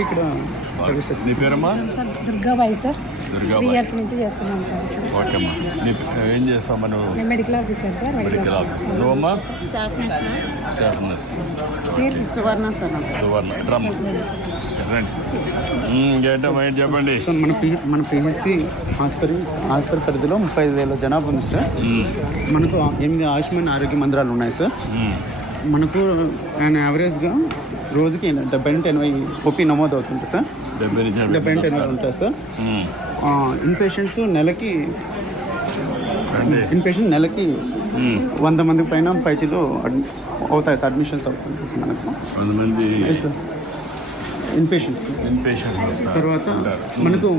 చెప్పి ఇక్కడ సర్వీసెస్. నీ పేరమ్మా? Sir Durgabai sir. 3 years నుంచి చేస్తున్నాను సార్. ఓకే అమ్మా. ఏం చేస్తావు నువ్వు? నేను medical officer sir. Medical officer. నువ్వమ్మా? Staff nurse. Suvarna sir. Suvarna drum friends. ఇంకేంటమ్మా ఏంటి చెప్పండి. సో మన పిహెచ్సి హాస్పిటల్ పరిధిలో 35,000 జనాభా ఉంది సార్. మనకు 8 ఆయుష్మాన్ ఆరోగ్య మందిరాలు ఉన్నాయి సార్. మనకు యావరేజ్గా రోజుకి 70-80 ఓపీ నమోదు అవుతుంది సార్. 70-80 ఉంటుంది సార్. ఇన్పేషెంట్స్ నెలకి 100 మంది పైన పైచీలు అవుతాయి సార్. అడ్మిషన్స్ అవుతుంది సార్ మనకు 100 మంది సార్ ఇన్పేషెంట్స్. తర్వాత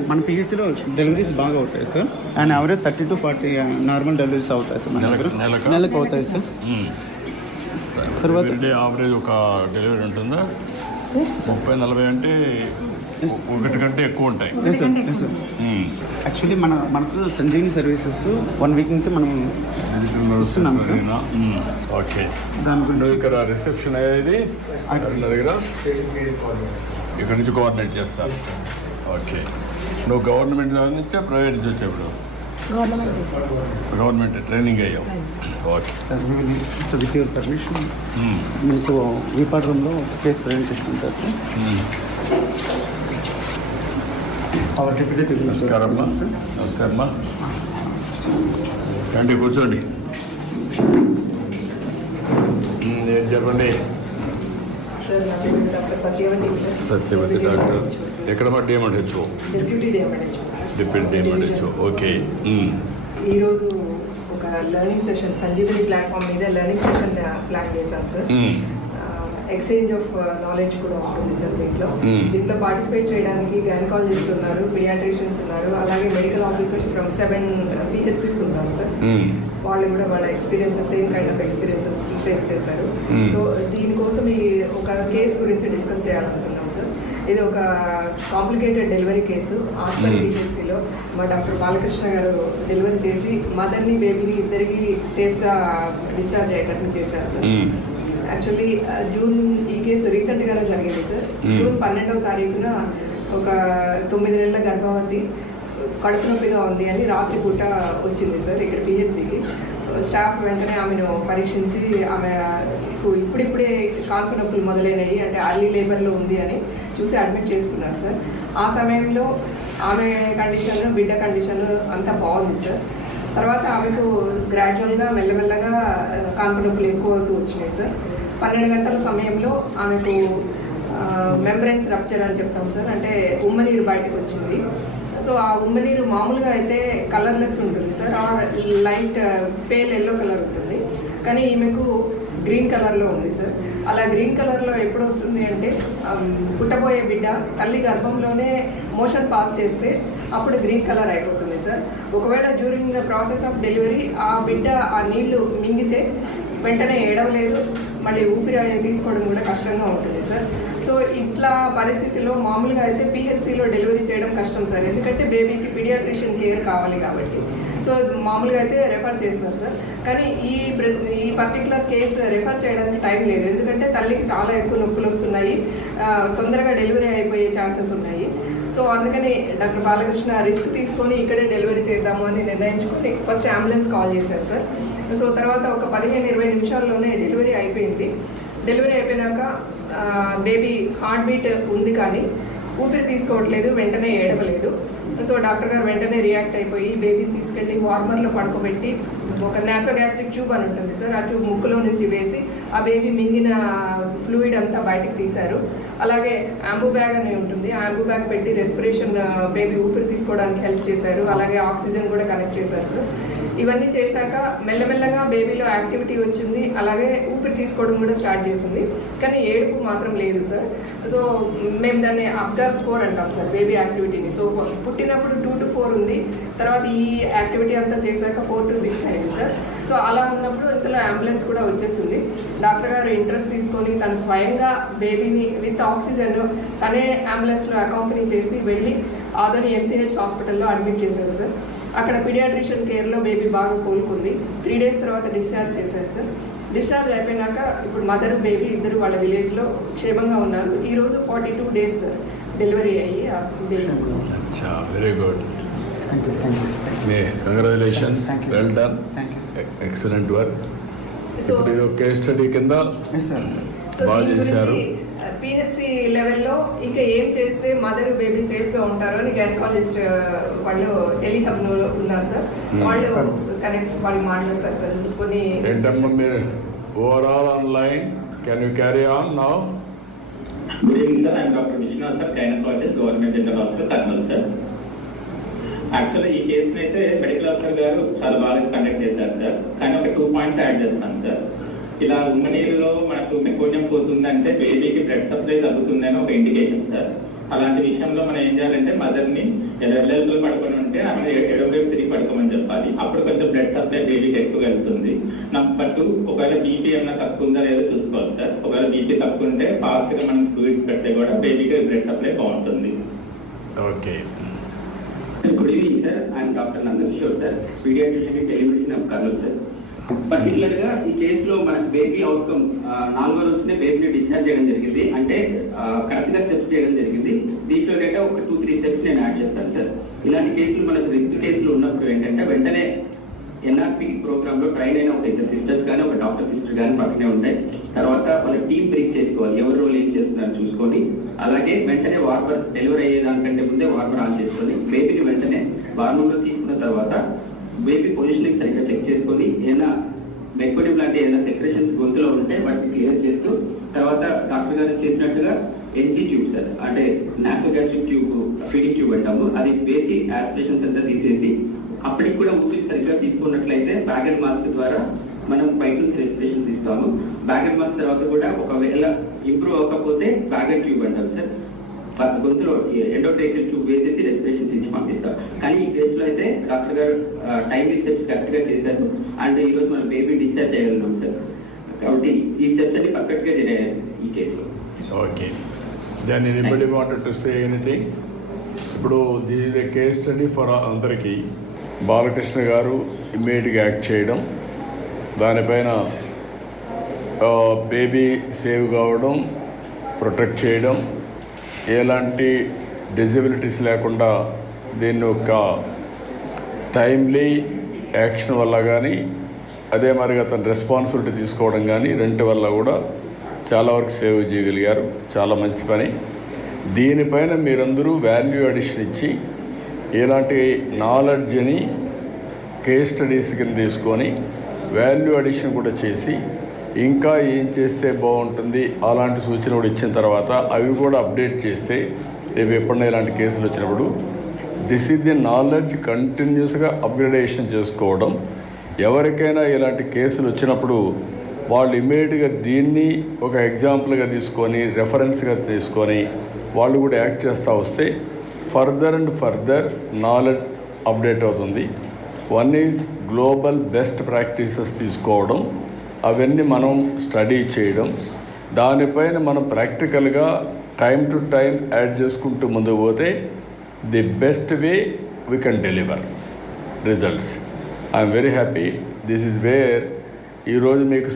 మన పిహెచ్సిలో డెలివరీస్ బాగా అవుతాయి sir. And average 30 to 40 normal deliveries అవుతాయి సార్. నెలకు అవుతాయి సార్. తర్వాత యావరేజ్ ఒక డెలివరీ ఉంటుందా? 30-40 అంటే ఒకటి కంటే ఎక్కువ ఉంటాయి. యాక్చువల్లీ మనకు సంజీవిని సర్వీసెస్ 1 week నుంచి మనం ఇస్తున్నాం సార్. ఓకే. దాని గురించి ఇక్కడ రిసెప్షన్ అయ్యేది దగ్గర ఇక్కడ నుంచి కోఆర్డినేట్ చేస్తారు. ఓకే. నువ్వు గవర్నమెంట్ నుంచా ప్రైవేట్ నుంచి వచ్చేప్పుడు? గవర్నమెంట్ ట్రైనింగ్ అయ్యావు. Okay sir. So with your permission మీకు వీపాడ్ రూమ్లో కేస్ ప్రజెంటేషన్ ఉంటుంది సార్. నమస్కారం అమ్మా. నమస్తే అమ్మా. రండి కూర్చోండి. ఏం చెప్పండి. సత్యవతి డాక్టర్. ఎక్కడమ్మా? డిఎంహెచ్ఓ. Deputy DMHO. ఓకే. ఈరోజు ఒక లెర్నింగ్ సెషన్ సంజీవని ప్లాట్ఫామ్ మీద లెర్నింగ్ సెషన్ ప్లాన్ చేశాం సార్. ఎక్స్చేంజ్ ఆఫ్ నాలెడ్జ్ కూడా ఉంటుంది సార్. దీంట్లో పార్టిసిపేట్ చేయడానికి గైనకాలజిస్ట్ ఉన్నారు, పీడియాట్రిషియన్స్ ఉన్నారు, అలాగే మెడికల్ ఆఫీసర్స్ ఫ్రమ్ 7 PHCs ఉన్నారు సార్. వాళ్ళు కూడా వాళ్ళ experiences same kind of experiences face చేశారు. సో దీనికోసం ఈ ఒక కేసు గురించి డిస్కస్ చేయాలనుకున్నాం సార్. ఇది ఒక కాంప్లికేటెడ్ డెలివరీ కేసు. హాస్పిటల్ PHCలో మా డాక్టర్ బాలకృష్ణ గారు డెలివరీ చేసి మదర్ని బేబీని ఇద్దరికి సేఫ్గా డిశ్చార్జ్ అయ్యేటట్టు చేశారు సార్. యాక్చువల్లీ జూన్ ఈ కేసు రీసెంట్గానే జరిగింది సార్. జూన్ 12వ తారీఖున ఒక 9 నెలల గర్భవతి కడుపు నొప్పిగా ఉంది అని రాత్రి పూట వచ్చింది సార్ ఇక్కడ PHCకి. స్టాఫ్ వెంటనే ఆమెను పరీక్షించి ఆమె ఇప్పుడిప్పుడే కాన్పు నొప్పులు మొదలైనవి, అంటే అర్లీ లేబర్లో ఉంది అని చూసి అడ్మిట్ చేసుకున్నారు సార్. ఆ సమయంలో ఆమె కండిషన్, బిడ్డ కండిషన్ అంతా బాగుంది సార్. తర్వాత ఆమెకు గ్రాడ్యువల్గా మెల్లమెల్లగా కాన్పు నొప్పులు ఎక్కువ అవుతూ వచ్చినాయి సార్. 12 గంటల సమయంలో ఆమెకు మెంబ్రెన్స్ రప్చర్ అని చెప్తాం సార్, అంటే ఉమ్మనీరు బయటకు వచ్చింది. సో ఆ ఉమ్మనీరు మామూలుగా అయితే కలర్లెస్ ఉంటుంది sir, light pale yellow colour ఉంటుంది. కానీ ఈమెకు గ్రీన్ కలర్లో ఉంది సార్. అలా గ్రీన్ కలర్లో ఎప్పుడు వస్తుంది అంటే పుట్టబోయే బిడ్డ తల్లి గర్భంలోనే మోషన్ పాస్ చేస్తే అప్పుడు గ్రీన్ కలర్ అయిపోతుంది సార్. ఒకవేళ during the process of delivery ఆ బిడ్డ ఆ నీళ్లు మింగితే వెంటనే ఏడవలేదు, మళ్ళీ ఊపిరి తీసుకోవడం కూడా కష్టంగా ఉంటుంది సార్. సో ఇట్లా పరిస్థితిలో మామూలుగా అయితే PHCలో డెలివరీ చేయడం కష్టం సార్, ఎందుకంటే బేబీకి పీడియాట్రిషియన్ కేర్ కావాలి కాబట్టి. సో మామూలుగా అయితే రెఫర్ చేస్తారు సార్. కానీ ఈ పర్టికులర్ కేసు రెఫర్ చేయడానికి టైం లేదు, ఎందుకంటే తల్లికి చాలా ఎక్కువ నొప్పులు వస్తున్నాయి, తొందరగా డెలివరీ అయిపోయే ఛాన్సెస్ ఉన్నాయి. సో అందుకని డాక్టర్ బాలకృష్ణ రిస్క్ తీసుకొని ఇక్కడే డెలివరీ చేద్దాము అని నిర్ణయించుకొని ఫస్ట్ అంబులెన్స్ కాల్ చేశారు సార్. సో తర్వాత ఒక 15-20 నిమిషాల్లోనే డెలివరీ అయిపోయింది. డెలివరీ అయిపోయినాక బేబీ హార్ట్ బీట్ ఉంది కానీ ఊపిరి తీసుకోవట్లేదు, వెంటనే ఏడవలేదు. సో డాక్టర్ గారు వెంటనే రియాక్ట్ అయిపోయి బేబీని తీసుకెళ్ళి వార్మర్లో పడుకోబెట్టి ఒక నాసోగ్యాస్ట్రిక్ ట్యూబ్ అని ఉంటుంది సార్, ఆ ట్యూబ్ ముక్కులో నుంచి వేసి ఆ బేబీ మింగిన ఫ్లూయిడ్ అంతా బయటకు తీశారు. అలాగే యాంబూ బ్యాగ్ అని ఉంటుంది, ఆ యాంబూ బ్యాగ్ పెట్టి రెస్పిరేషన్ బేబీ ఊపిరి తీసుకోవడానికి హెల్ప్ చేశారు. అలాగే ఆక్సిజన్ కూడా కనెక్ట్ చేశారు సార్. ఇవన్నీ చేశాక మెల్లమెల్లగా బేబీలో యాక్టివిటీ వచ్చింది, అలాగే ఊపిరి తీసుకోవడం కూడా స్టార్ట్ చేసింది, కానీ ఏడుపు మాత్రం లేదు సార్. సో మేము దాన్ని అబ్జర్వ్ స్కోర్ అంటాం సార్ బేబీ యాక్టివిటీని. సో పుట్టినప్పుడు 2 to 4 ఉంది, తర్వాత ఈ యాక్టివిటీ అంతా చేశాక 4 to 6 అయింది సార్. సో అలా ఉన్నప్పుడు ఇంతలో అంబులెన్స్ కూడా వచ్చేసింది. డాక్టర్ గారు ఇంట్రెస్ట్ తీసుకొని తను స్వయంగా బేబీని విత్ ఆక్సిజన్ తనే అంబులెన్స్లో అకాంపెనీ చేసి వెళ్ళి ఆదోని MCH హాస్పిటల్లో అడ్మిట్ చేశారు సార్. అక్కడ పీడియాట్రిషియన్ కేర్లో బేబీ బాగా కోలుకుంది. 3 days తర్వాత డిశ్చార్జ్ చేశారు సార్. డిశ్చార్జ్ అయిపోయినాక ఇప్పుడు మదర్ బేబీ ఇద్దరు వాళ్ళ విలేజ్లో క్షేమంగా ఉన్నారు. ఈరోజు 42 days సార్ డెలివరీ అయ్యి ఆ baby. అచ్చా, very good. Thank you may congratulations, Thank you, sir. Well done, thank you sir. Excellent work. So ఇప్పుడు ఇది కేస్ స్టడీ కింద ఎస్ సార్. బాగా చేశారు. పిహెచ్సి లెవెల్లో ఇంకా ఏం చేస్తే మదర్ బేబీ సేఫ్గా ఉంటారో అని గైనకాలజిస్ట్ వాళ్ళు టెలిహబ్లో ఉన్నారు సార్. వాళ్ళు వాళ్ళు మాట్లాడతారు సార్ కొన్ని. ఏంటమ్మా మీరు overall online, can you carry on now? Good evening, sir. I am Dr. Vishnu, sir, gynecologist, Government General Hospital, Karnal, sir. Actually ఈ కేసుని అయితే మెడికల్ ఆఫీసర్ గారు చాలా బాగా కండక్ట్ చేశారు సార్. కానీ ఒక 2 పాయింట్స్ యాడ్ చేస్తాను సార్. ఇలా ఉమ్మనీరులో మనకు మెకోడియం పోతుందంటే బేబీకి బ్లడ్ సప్లై తగ్గుతుందని ఒక ఇండికేషన్ సార్. అలాంటి విషయంలో మనం ఏం చేయాలంటే మదర్ని ఎడెల్లో పడుకొని ఉంటే ఆమె ఎడవైపు తిరిగి పడుకోమని చెప్పాలి. అప్పుడు కొంచెం బ్లడ్ సప్లై బేబీకి ఎక్కువ వెళ్తుంది. నెంబర్ 2, ఒకవేళ బీపీ ఏమైనా తక్కువ ఉందా లేదో చూసుకోవాలి సార్. ఒకవేళ బీపీ తక్కువ ఉంటే ఫాస్ట్గా మనం ఫ్లూయిడ్స్ పెడితే కూడా బేబీకి బ్లడ్ సప్లై బాగుంటుంది. Okay. Good evening, sir. I am Dr. Nandakishore, sir, pediatrician in telemedicine of Karnal, sir. Particular గా ఈ కేసులో మనకు బేబీ అవుట్కమ్ 4వ రోజునే బేబీని డిశ్చార్జ్ చేయడం జరిగింది. అంటే కరెక్ట్ గా స్టెప్స్ చేయడం జరిగింది. దీంట్లో డేటా ఒక 2-3 స్టెప్స్ నేను యాడ్ చేస్తాను సార్. ఇలాంటి కేసులు మనకు రిస్క్ కేసులు ఉన్నప్పుడు ఏంటంటే వెంటనే ఎన్ఆర్పి ప్రోగ్రామ్ లో ట్రైన్ అయిన ఒక ఇద్దరు సిస్టర్స్ కానీ ఒక డాక్టర్ సిస్టర్ కానీ పక్కనే ఉంటాయి. తర్వాత వాళ్ళ టీం బ్రేక్ చేసుకోవాలి, ఎవరు రోల్ ఏం చేస్తున్నారని చూసుకొని. అలాగే వెంటనే వార్మర్ డెలివరీ అయ్యేదానికంటే ముందే వార్మర్ ఆన్ చేసుకొని బేబీని వెంటనే వార్మర్లో తీసుకున్న తర్వాత బేబీ పొజిషనింగ్ సరిగ్గా చెక్ చేసుకొని ఏదైనా మెకోడియం లాంటి ఏదైనా సెక్రేషన్స్ గొంతులో ఉంటే వాటిని క్లియర్ చేస్తూ తర్వాత డాక్టర్ గారు చేసినట్టుగా ఎన్టీ ట్యూబ్ సార్, అంటే నాసోగాస్ట్రిక్ ట్యూబ్, ఫీడింగ్ ట్యూబ్ అంటాము, అది వేసి యాస్పిరేషన్స్ అంతా తీసేసి అప్పటికి కూడా ఊపిరి సరిగ్గా తీసుకున్నట్లయితే బ్యాగ్ అండ్ మాస్క్ ద్వారా మనం బయట నుంచి రెస్పిరేషన్ ఇస్తాము. బ్యాగ్ అండ్ మాస్క్ తర్వాత కూడా ఒకవేళ ఇంప్రూవ్ అవ్వకపోతే బ్యాగ్ అండ్ ట్యూబ్ అంటాం సార్. గొంతులో ఎండోట్రైకల్ ట్యూబ్ వేసేసి రెస్పిరేషన్ ఇచ్చి పంపిస్తాం. కానీ ఈ కేసులో అయితే డాక్టర్ గారు టైం స్టెప్స్ కరెక్ట్ గా చేశారు. అండ్ ఈరోజు మనం బేబీ డిశ్చార్జ్ చేయగలుగుతాం సార్. కాబట్టి ఈ స్టెప్స్ అన్ని పర్ఫెక్ట్ గా జరిగాయి ఈ కేసులో. Okay. Then anybody wanted to say anything? ఇప్పుడు దీని కేస్ స్టడీ ఫర్ అందరికీ బాలకృష్ణ గారు ఇమ్మీడియట్గా యాక్ట్ చేయడం, దానిపైన బేబీ సేవ్ కావడం, ప్రొటెక్ట్ చేయడం, ఎలాంటి డిజబిలిటీస్ లేకుండా దీన్ని ఒక టైమ్లీ యాక్షన్ వల్ల కానీ అదే మరి అతను రెస్పాన్సిబిలిటీ తీసుకోవడం కానీ రెంటి వల్ల కూడా చాలా వరకు సేవ్ చేయగలిగారు. చాలా మంచి పని. దీనిపైన మీరందరూ వాల్యూ అడిషన్ ఇచ్చి ఇలాంటి నాలెడ్జ్ని కేస్ స్టడీస్ కింద తీసుకొని వాల్యూ అడిషన్ కూడా చేసి ఇంకా ఏం చేస్తే బాగుంటుంది అలాంటి సూచన కూడా ఇచ్చిన తర్వాత అవి కూడా అప్డేట్ చేస్తే రేపు ఎప్పుడైనా ఇలాంటి కేసులు వచ్చినప్పుడు దిస్ ఈజ్ ది నాలెడ్జ్ కంటిన్యూస్గా అప్గ్రేడేషన్ చేసుకోవడం. ఎవరికైనా ఇలాంటి కేసులు వచ్చినప్పుడు వాళ్ళు ఇమ్మీడియట్గా దీన్ని ఒక ఎగ్జాంపుల్గా తీసుకొని రెఫరెన్స్గా తీసుకొని వాళ్ళు కూడా యాక్ట్ చేస్తూ వస్తే further and further knowledge update అవుతుంది. One is global best practices తీసుకోవడం, అవన్నీ మనం స్టడీ చేయడం, దానిపైన మనం ప్రాక్టికల్గా టైం టు టైం యాడ్ చేసుకుంటూ ముందుకు పోతే the best way we can deliver results. I'm very happy. This is where ఈరోజు మీకు